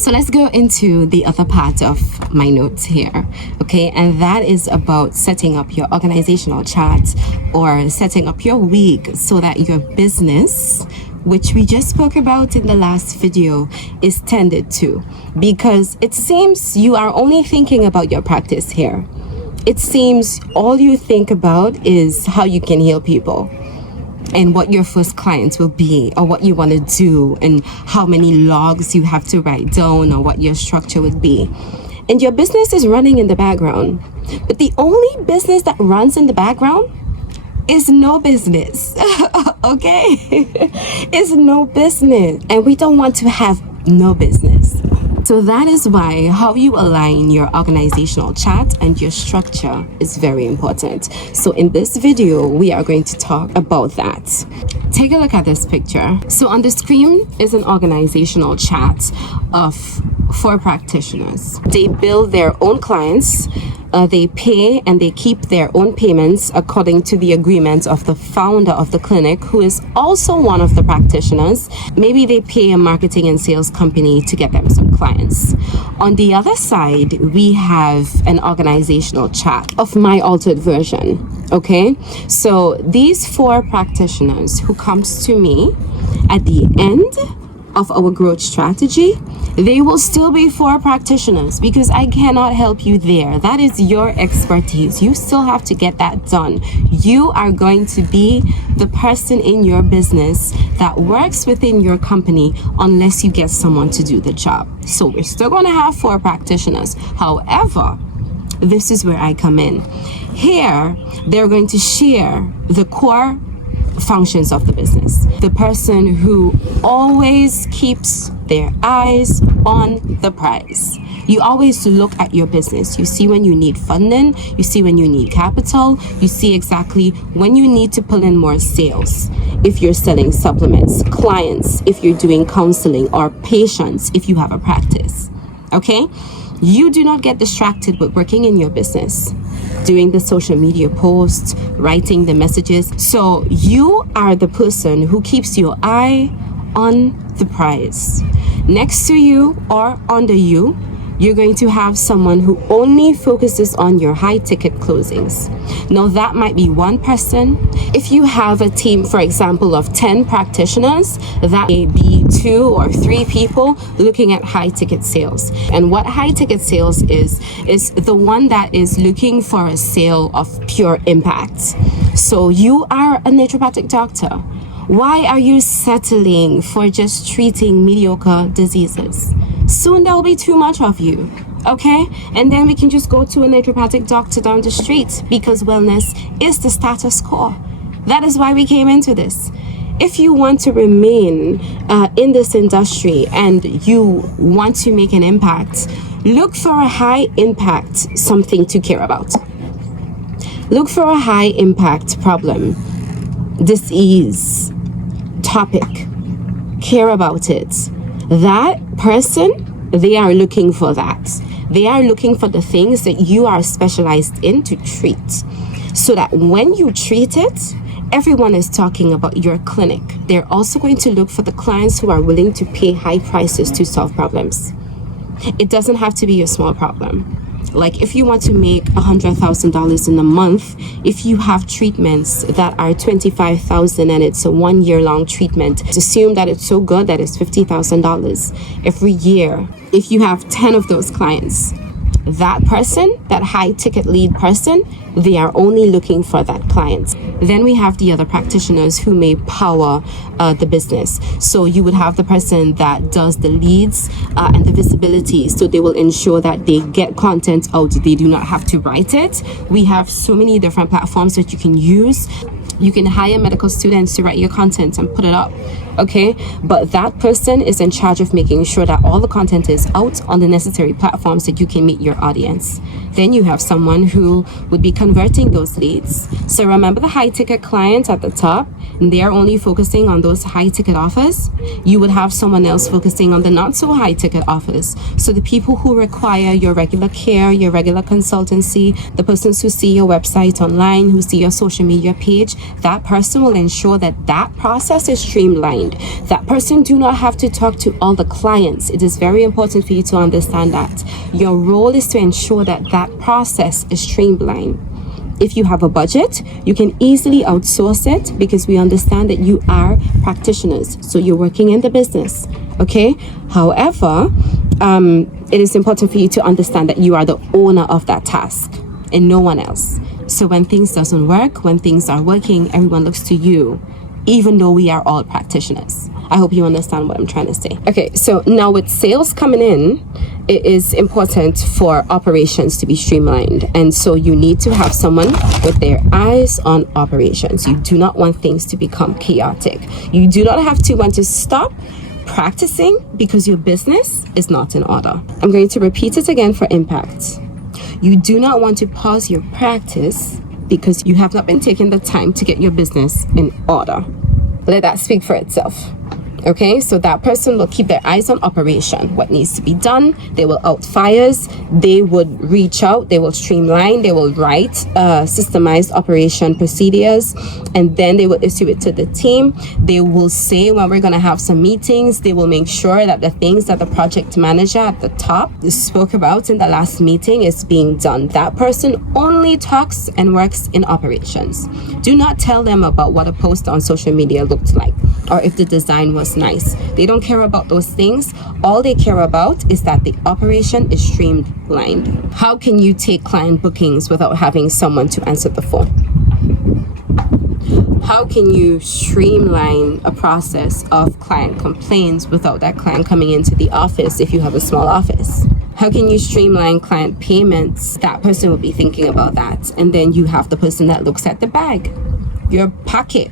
So let's go into the other part of my notes here, okay? And that is about setting up your organizational chart or setting up your week so that your business, which we just spoke about in the last video, is tended to. Because it seems you are only thinking about your practice here. It seems all you think about is how you can heal people and what your first clients will be, or what you want to do, and how many logs you have to write down, or what your structure would be. And your business is running in the background. But the only business that runs in the background is no business. Okay? It's no business. And we don't want to have no business. So that is why how you align your organizational chart and your structure is very important. So in this video, we are going to talk about that. Take a look at this picture. So on the screen is an organizational chart of 4 practitioners. They bill their own clients. They pay and they keep their own payments according to the agreement of the founder of the clinic, who is also one of the practitioners. Maybe they pay a marketing and sales company to get them some clients. On the other side, we have an organizational chart of my altered version. Okay, so these 4 practitioners who comes to me at the end of our growth strategy, they will still be 4 practitioners because I cannot help you there. That is your expertise. You still have to get that done. You are going to be the person in your business that works within your company unless you get someone to do the job. So we're still going to have 4 practitioners. However, this is where I come in. Here, they're going to share the core functions of the business. The person who always keeps their eyes on the prize. You always look at your business. You see when you need funding, you see when you need capital, you see exactly when you need to pull in more sales. If you're selling supplements, clients, if you're doing counseling, or patients, if you have a practice. Okay? You do not get distracted with working in your business, doing the social media posts, writing the messages. So you are the person who keeps your eye on the prize. Next to you or under you, you're going to have someone who only focuses on your high ticket closings. Now that might be one person. If you have a team, for example, of 10 practitioners, that may be 2 or 3 people looking at high ticket sales. And what high ticket sales is the one that is looking for a sale of pure impact. So you are a naturopathic doctor. Why are you settling for just treating mediocre diseases? Soon there'll be too much of you, okay? And then we can just go to a naturopathic doctor down the street because wellness is the status quo. That is why we came into this. If you want to remain in this industry and you want to make an impact, look for a high impact something to care about. Look for a high impact problem, disease, topic, care about it. That person, they are looking for that. They are looking for the things that you are specialized in to treat, so that when you treat it, everyone is talking about your clinic. They're also going to look for the clients who are willing to pay high prices to solve problems. It doesn't have to be a small problem. Like if you want to make $100,000 in a month, if you have treatments that are $25,000 and it's a 1-year-long treatment, assume that it's so good that it's $50,000 every year. If you have 10 of those clients, that person, that high ticket lead person, they are only looking for that client. Then we have the other practitioners who may power the business. So you would have the person that does the leads and the visibility. So they will ensure that they get content out. They do not have to write it. We have so many different platforms that you can use. You can hire medical students to write your content and put it up, okay? But that person is in charge of making sure that all the content is out on the necessary platforms that you can meet your audience. Then you have someone who would be converting those leads. So remember the high ticket client at the top, and they are only focusing on those high ticket offers. You would have someone else focusing on the not so high ticket offers. So the people who require your regular care, your regular consultancy, the persons who see your website online, who see your social media page, That person will ensure that that process is streamlined. That person do not have to talk to all the clients. It is very important for you to understand that. Your role is to ensure that that process is streamlined. If you have a budget, you can easily outsource it because we understand that you are practitioners. So you're working in the business, okay? However, it is important for you to understand that you are the owner of that task and no one else. So when things doesn't work, when things are working, everyone looks to you, even though we are all practitioners. I hope you understand what I'm trying to say. Okay, so now with sales coming in, it is important for operations to be streamlined. And so you need to have someone with their eyes on operations. You do not want things to become chaotic. You do not have to want to stop practicing because your business is not in order. I'm going to repeat it again for impact. You do not want to pause your practice because you have not been taking the time to get your business in order. Let that speak for itself. Okay, so that person will keep their eyes on operation, what needs to be done. They will out fires, they would reach out, they will streamline, they will write systemized operation procedures, and then they will issue it to the team. They will say when we're going to have some meetings. They will make sure that the things that the project manager at the top spoke about in the last meeting is being done. That person only talks and works in operations. Do not tell them about what a post on social media looked like or if the design was nice. They don't care about those things. All they care about is that the operation is streamlined. How can you take client bookings without having someone to answer the phone? How can you streamline a process of client complaints without that client coming into the office if you have a small office? How can you streamline client payments? That person will be thinking about that. And then you have the person that looks at the bag, your pocket,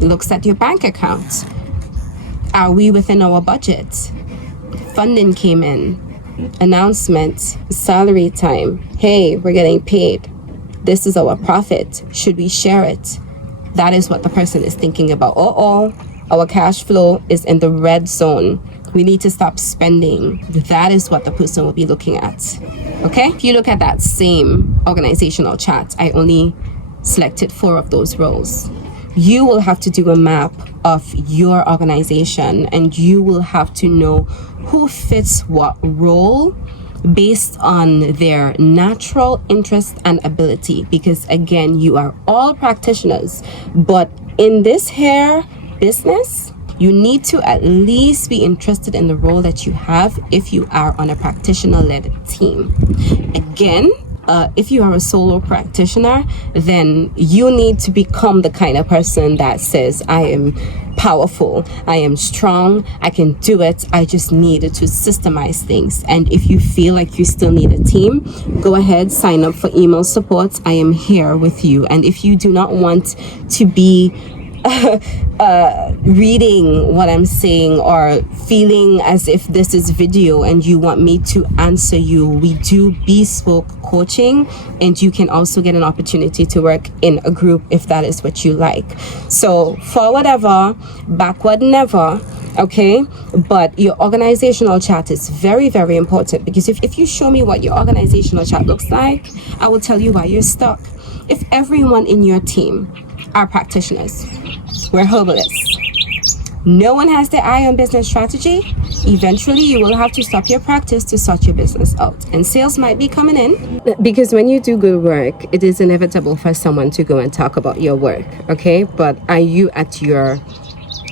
looks at your bank account. Are we within our budget? Funding came in. Announcement, salary time. Hey, we're getting paid. This is our profit. Should we share it? That is what the person is thinking about. Our cash flow is in the red zone. We need to stop spending. That is what the person will be looking at. Okay? If you look at that same organizational chart, I only selected 4 of those roles. You will have to do a map of your organization, and you will have to know who fits what role based on their natural interest and ability, because again, you are all practitioners, but in this here business, you need to at least be interested in the role that you have if you are on a practitioner-led team. Again, if you are a solo practitioner, then you need to become the kind of person that says, I am powerful, I am strong, I can do it, I just need to systemize things. And if you feel like you still need a team, go ahead, sign up for email support. I am here with you. And if you do not want to be reading what I'm saying or feeling as if this is video and you want me to answer you, we do bespoke coaching, and you can also get an opportunity to work in a group if that is what you like. So forward ever, backward never. Okay, but your organizational chart is very, very important, because if you show me what your organizational chart looks like, I will tell you why you're stuck. If everyone in your team are practitioners, we're herbalists, no one has their eye on business strategy, eventually you will have to stop your practice to sort your business out, and sales might be coming in, because when you do good work, it is inevitable for someone to go and talk about your work. Okay, but are you at your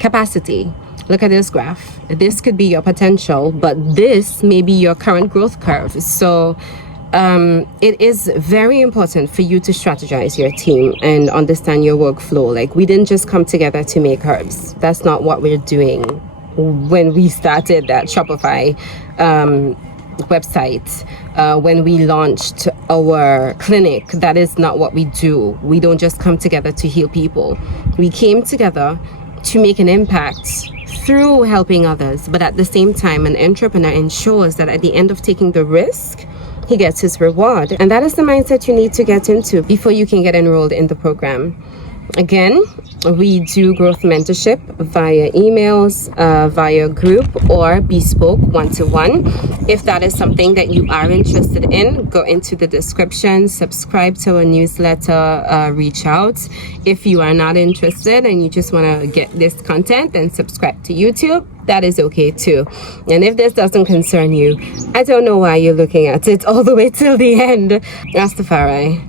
capacity? Look at this graph. This could be your potential, but this may be your current growth curve. So it is very important for you to strategize your team and understand your workflow. Like, we didn't just come together to make herbs. That's not what we're doing. When we started that Shopify website, when we launched our clinic, that is not what we do. We don't just come together to heal people. We came together to make an impact through helping others. But at the same time, an entrepreneur ensures that at the end of taking the risk, he gets his reward. And that is the mindset you need to get into before you can get enrolled in the program. Again, we do growth mentorship via emails, via group, or bespoke one-to-one. If that is something that you are interested in, go into the description, subscribe to our newsletter, reach out. If you are not interested and you just want to get this content, then subscribe to YouTube. That is okay too. And if this doesn't concern you, I don't know why you're looking at it all the way till the end. Rastafari.